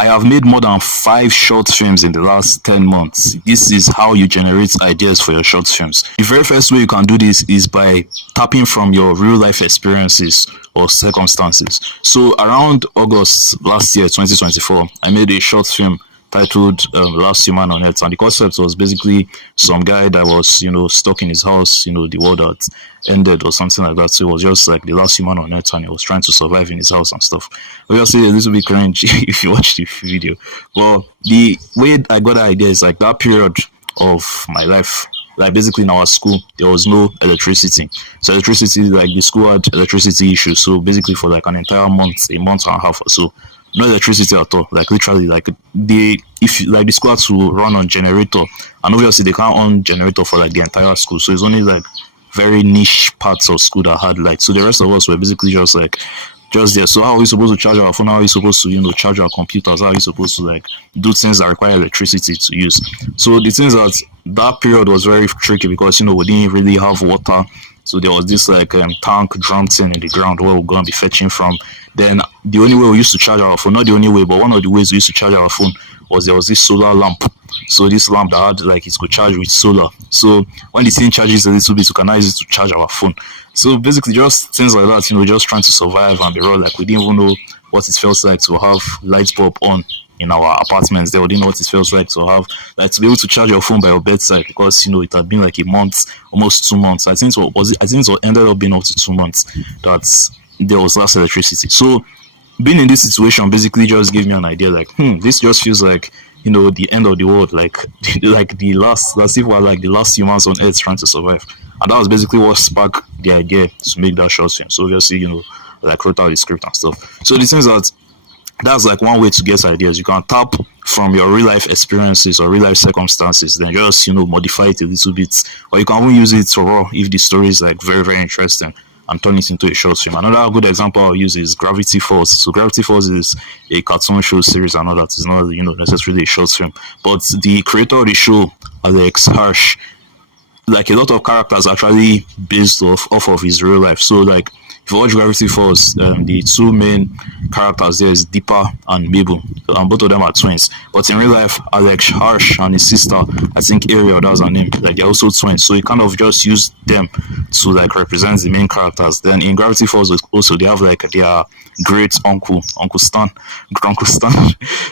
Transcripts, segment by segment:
I have made more than 5 short films in the last 10 months. This is how you generate ideas for your short films. The very first way you can do this is by tapping from your real life experiences or circumstances. So around August last year, 2024, I made a short film titled Last Human on Earth. And the concept was basically some guy that was, stuck in his house, the world had ended or something like that. So it was just like the last human on Earth and he was trying to survive in his house and stuff. Obviously, a little bit cringe if you watch the video. But the way I got the idea is like that period of my life. Like basically in our school, there was no electricity. So electricity, like the school had electricity issues. So basically for like an entire month, a month and a half or so, no electricity at all. Like literally, like the school had to run on generator, and obviously they can't on generator for like the entire school. So it's only like very niche parts of school that had light. So the rest of us were basically just there. So how are we supposed to charge our phone? How are we supposed to, charge our computers? How are we supposed to like do things that require electricity to use? So the things that period was very tricky because we didn't really have water. So there was this like tank drum thing in the ground where we're gonna be fetching from. Then the only way we used to charge our phone, not the only way, but one of the ways we used to charge our phone was there was this solar lamp. So this lamp that had like it could charge with solar. So when the thing charges a little bit, we can now use it to charge our phone. So basically just things like that, just trying to survive and be raw. Like we didn't even know what it feels like to have light bulb on in our apartments. They didn't know what it feels like to have like to be able to charge your phone by your bedside because it had been like a month, almost 2 months. I think it ended up being up to 2 months that there was less electricity. So being in this situation basically just gave me an idea like, this just feels like the end of the world, like like the last, as if we're like the last humans on earth trying to survive. And that was basically what sparked the idea to make that short film. So obviously, like wrote out the script and stuff. So the thing is that's like one way to get ideas. You can tap from your real life experiences or real life circumstances, then just modify it a little bit, or you can even use it raw if the story is like very very interesting and turn it into a short film. Another good example I'll use is Gravity Falls. So Gravity Falls is a cartoon show series and all that. It's not necessarily a short film, but the creator of the show, Alex Hirsch, like a lot of characters actually based off of his real life. So like if you watch Gravity Falls, the two main characters there is Deepa and Mabel, and both of them are twins. But in real life, Alex Hirsch and his sister, I think Ariel, that was her name, like they're also twins. So he kind of just used them to like represent the main characters. Then in Gravity Falls also they have like their great uncle, Uncle Stan.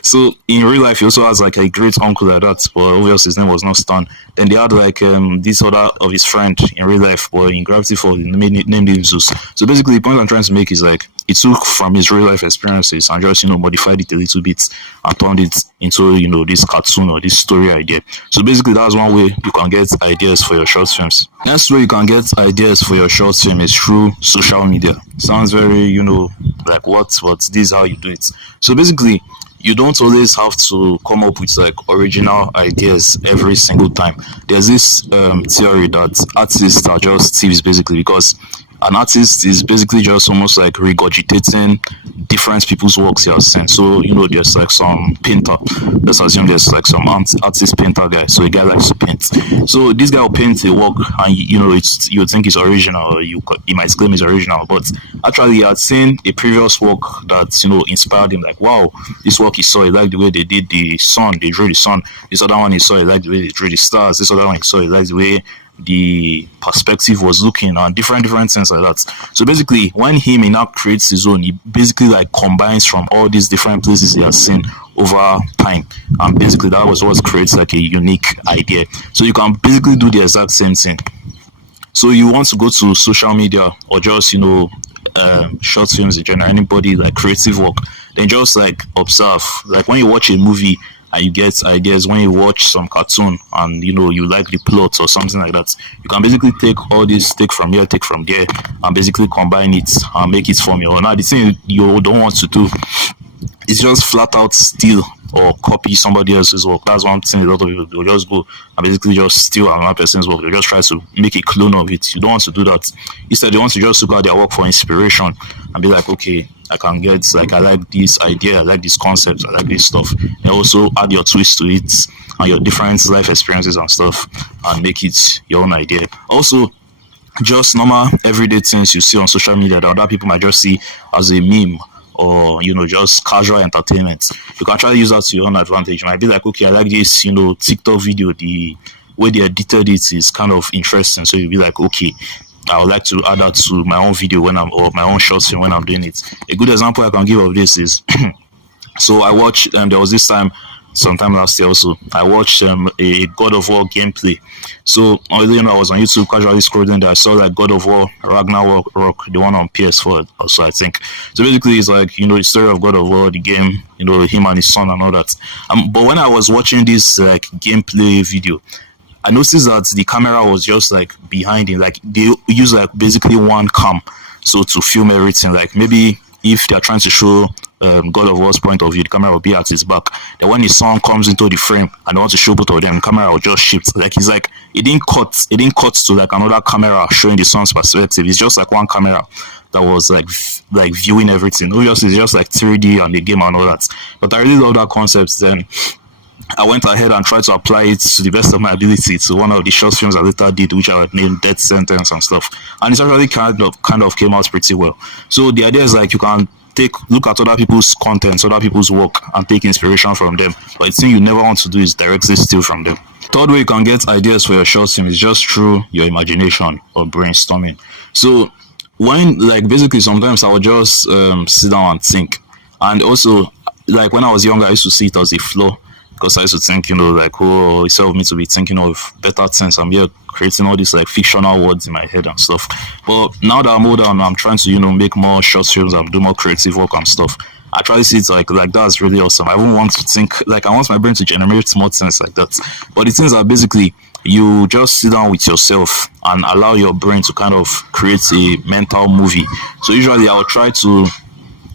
So in real life he also has like a great uncle like that, but obviously his name was not Stan. Then they had like this other of his friend in real life, but in Gravity Falls he named him Zeus. So basically the point I'm trying to make is like he took from his real life experiences and just modified it a little bit and turned it into this cartoon or this story idea. So basically that's one way you can get ideas for your short films. Next way you can get ideas for your short film is through social media. Sounds very like what this is how you do it. So basically you don't always have to come up with like original ideas every single time. There's this theory that artists are just thieves basically, because an artist is basically just almost like regurgitating different people's works he has seen. So there's like some painter, let's assume there's like some artist painter guy, so a guy likes to paint. So this guy will paint a work and you think it's original, or he might claim it's original, but actually he had seen a previous work that inspired him, like wow, this work he saw, he liked the way they did the sun, they drew the sun. This other one he saw, he liked the way they drew the stars. This other one he saw, he liked the way the perspective was looking, and different things like that. So basically when he may now creates his own, he basically like combines from all these different places he has seen over time, and basically that was what creates like a unique idea. So you can basically do the exact same thing. So you want to go to social media or just short films in general, anybody like creative work, then just like observe, like when you watch a movie and you get ideas, when you watch some cartoon and you like the plot or something like that, you can basically take all this, take from here, take from there, and basically combine it and make it form your own. Now the thing you don't want to do is just flat out steal or copy somebody else's work. That's one thing a lot of people will just go and basically just steal another person's work. They just try to make a clone of it. You don't want to do that. Instead, you want to just look at their work for inspiration and be like, okay, I can get, like, I like this idea, I like this concept, I like this stuff. And also add your twist to it and your different life experiences and stuff and make it your own idea. Also, just normal everyday things you see on social media that other people might just see as a meme or just casual entertainment. You can try to use that to your own advantage. You might be like, okay, I like this TikTok video, the way they edited it is kind of interesting, so you'll be like, okay, I would like to add that to my own video or my own short film when I'm doing it. A good example I can give of this is so I watched there was this time sometime last year also, I watched a God of War gameplay. So I was on YouTube casually scrolling there. I saw like God of War Ragnarok, the one on PS4 also, I think. So basically it's like the story of God of War, the game, him and his son and all that. But when I was watching this like gameplay video, I noticed that the camera was just like behind him. Like they use like basically one cam so to film everything. Like maybe if they're trying to show God of War's point of view, the camera will be at his back. Then when his son comes into the frame and they want to show both of them, the camera will just shift. Like it's like it didn't cut to like another camera showing the son's perspective. It's just like one camera that was like viewing everything. Obviously it's just like 3D and the game and all that. But I really love that concept. Then I went ahead and tried to apply it to the best of my ability to one of the short films I later did, which I would name Death Sentence and stuff. And it's actually kind of came out pretty well. So the idea is like you can look at other people's content, other people's work, and take inspiration from them. But the thing you never want to do is directly steal from them. Third way you can get ideas for your short film is just through your imagination or brainstorming. So when basically sometimes I would just sit down and think. And also like when I was younger, I used to see it as a flaw. Because I used to think, oh, it's helped me to be thinking of better things. I'm here creating all these like fictional words in my head and stuff. But now that I'm older and I'm trying to, make more short films and do more creative work and stuff, I try to see it like that's really awesome. I don't want to think, I want my brain to generate more things like that. But the things are basically, you just sit down with yourself and allow your brain to kind of create a mental movie. So usually I'll try to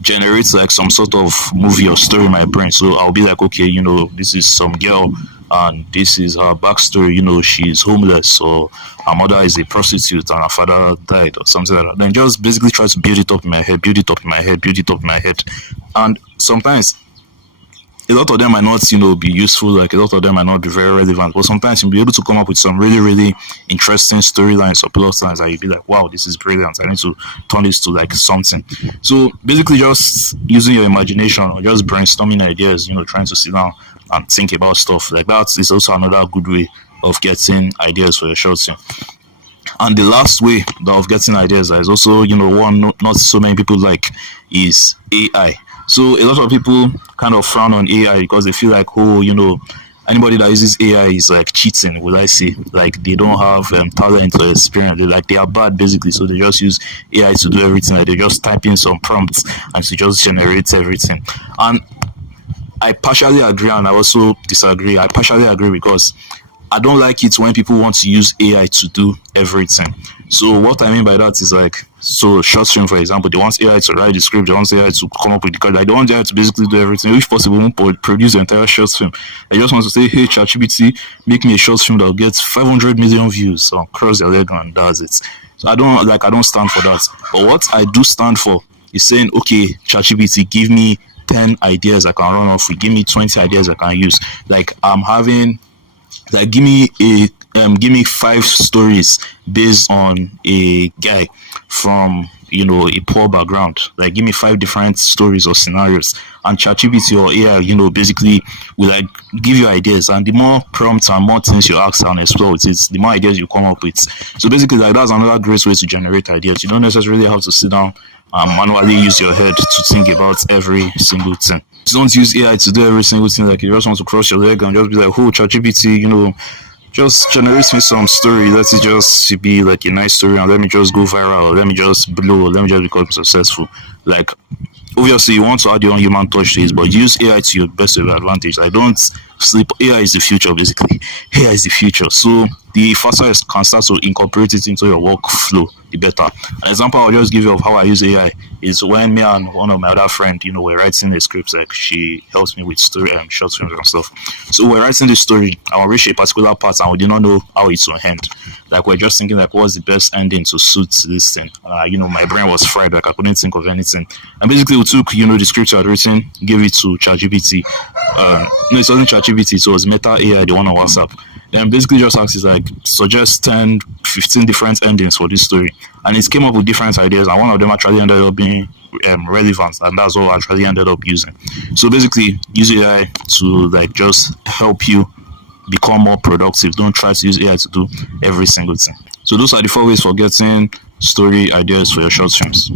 generate like some sort of movie or story in my brain. So I'll be like, okay, this is some girl and this is her backstory. She's homeless, or her mother is a prostitute and her father died or something like that. Then just basically try to build it up in my head. And sometimes a lot of them might not, be useful. Like a lot of them might not be very relevant, but sometimes you'll be able to come up with some really, really interesting storylines or plot lines that you'll be like, wow, this is brilliant. I need to turn this to like something. So basically just using your imagination or just brainstorming ideas, trying to sit down and think about stuff like that is also another good way of getting ideas for your short film. And the last way of getting ideas is also, one not so many people like is AI. So a lot of people kind of frown on AI because they feel like, oh, anybody that uses AI is like cheating, will I say? Like they don't have talent or experience. They are bad basically. So they just use AI to do everything. Like they just type in some prompts and to just generate everything. And I partially agree and I also disagree. I partially agree because I don't like it when people want to use AI to do everything. So what I mean by that is short film, for example, they want AI to write the script, they want AI to come up with the code. They want AI to basically do everything. If possible, produce the entire short film. I just want to say, hey, ChatGPT, make me a short film that will get 500 million views. So cross their leg and does it. So I don't stand for that. But what I do stand for is saying, okay, ChatGPT, give me 10 ideas I can run off with. Give me 20 ideas I can use. Give me 5 stories based on a guy from a poor background. Like give me 5 different stories or scenarios, and ChatGPT or AI basically will give you ideas, and the more prompts and more things you ask and explore with it, the more ideas you come up with. So basically that's another great way to generate ideas. You don't necessarily have to sit down and manually use your head to think about every single thing. So don't use AI to do every single thing. Like you just want to cross your leg and just be like, oh, ChatGPT, just generate me some story. Let it just be like a nice story and let me just go viral, or let me just blow, or let me just become successful. Like obviously you want to add your own human touch to it, but use AI to your best of your advantage. I don't sleep. AI is the future basically. AI is the future. So the faster you can start to incorporate it into your workflow, the better. An example I'll just give you of how I use AI is when me and one of my other friends, we're writing a script. Like she helps me with story short films and stuff. So we're writing this story and we reach a particular part and we did not know how it will end. Like we're just thinking like what's the best ending to suit this thing. My brain was fried, like I couldn't think of anything. And basically we took, the script I had written, gave it to ChatGPT. No, it wasn't ChatGPT, it was Meta AI, the one on WhatsApp. and basically just asked is like suggest 10, 15 different endings for this story, and it came up with different ideas, and one of them actually ended up being relevant, and that's what I actually ended up using. So basically, use AI to like just help you become more productive. Don't try to use AI to do every single thing. So those are the 4 ways for getting story ideas for your short films.